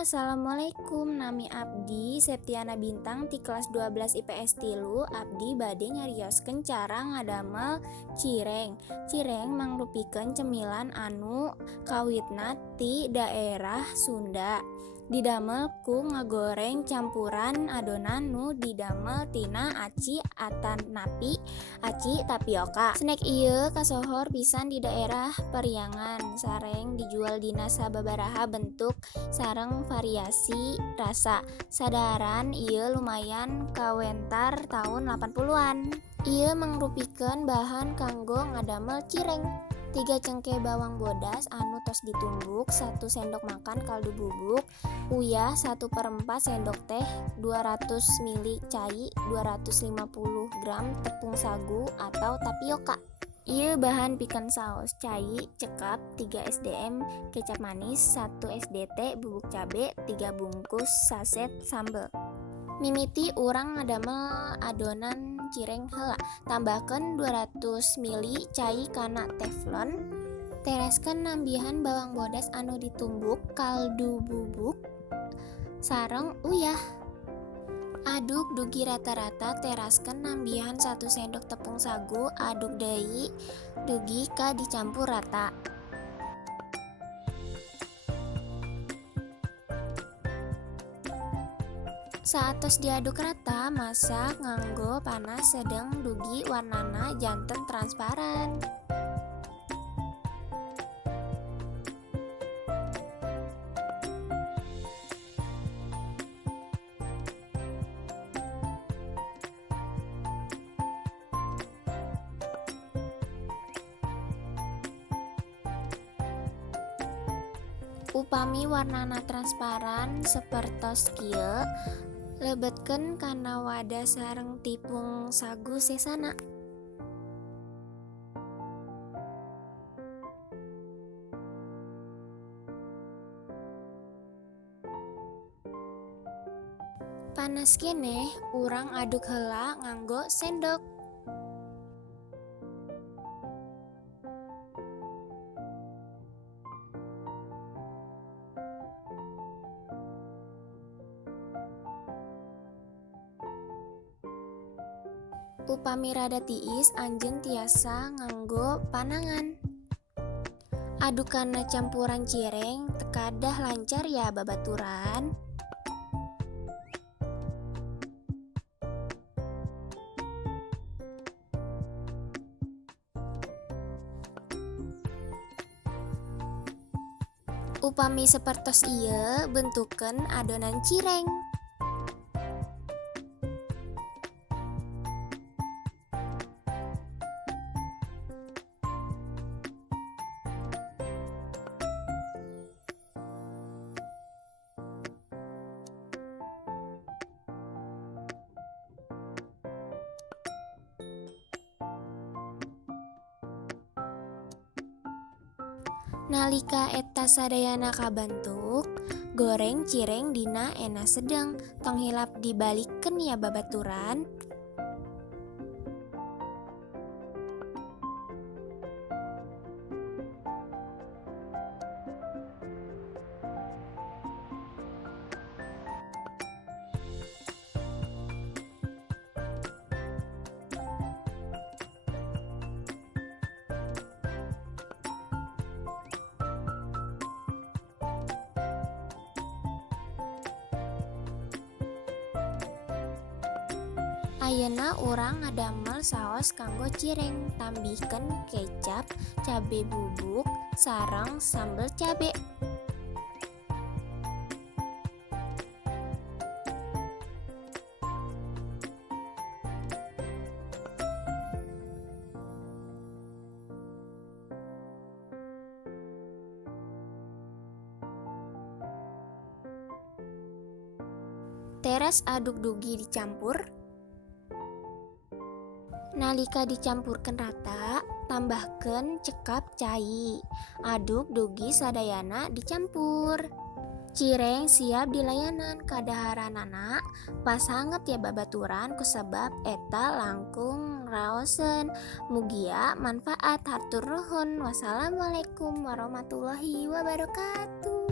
Assalamualaikum. Nami Abdi Septiana Bintang ti kelas 12 IPS tilu. Abdi bade nyarioskeun cara ngadamel cireng. Cireng mangrupikeun cemilan anu kawitna ti daerah Sunda. Didamel ku ngagoreng campuran adonan nu didamel tina aci atanapi aci tapioka. Snack ieu kasohor pisan di daerah Periangan. Sareng dijual dina sababaraha bentuk sareng variasi rasa. Sadaharan ieu lumayan kawentar tahun 80-an. Ieu mangrupikeun bahan kanggo ngadamel cireng. 3 cengkeh bawang bodas anu tos ditumbuk, 1 sendok makan kaldu bubuk, uyah 1/4 sendok teh, 200 ml cai, 250 gram tepung sagu atau tapioka. Ieu bahan pikeun saos cai, cekap 3 SDM, kecap manis 1 SDT, bubuk cabe 3 bungkus saset sambel. Mimiti urang ngadamel adonan cireng heula. Tambahkeun 200 ml cai kana teflon. Tereskeun nambihan bawang bodas anu ditumbuk, kaldu bubuk, sareng uyah. Aduk dugi rata-rata. Teraskeun nambihan 1 sendok tepung sagu. Aduk deui dugi ka dicampur rata. Saatos diaduk rata, masak nganggo panas sedeng dugi warnana janten transparan. Upami warnana transparan sapertos kieu, lebetkeun kana wadah sareng tepung sagu sesana. Panas keneh, urang aduk heula nganggo sendok. Upami rada tiis, anjeun tiasa nganggo panangan. Adukana campuran cireng tekadah lancar ya babaturan. Upami sapertos ieu, bentukeun adonan cireng. Nalika eta sadayana kabentuk, goreng cireng dina ena sedeng. Tong hilap dibalikeun ya babaturan. Ayeuna urang ngadamel saos kanggo cireng. Tambihkeun kecap, cabe bubuk, sareng sambel cabe. Teres aduk dugi dicampur. Nalika dicampurkeun rata, tambahkeun cekap cai. Aduk dugi sadayana dicampur. Cireng siap dilayanan. Kadaharanana pas hangat ya babaturan kusabab eta langkung raoseun. Mugia manfaat. Hatur nuhun. Wassalamualaikum warahmatullahi wabarakatuh.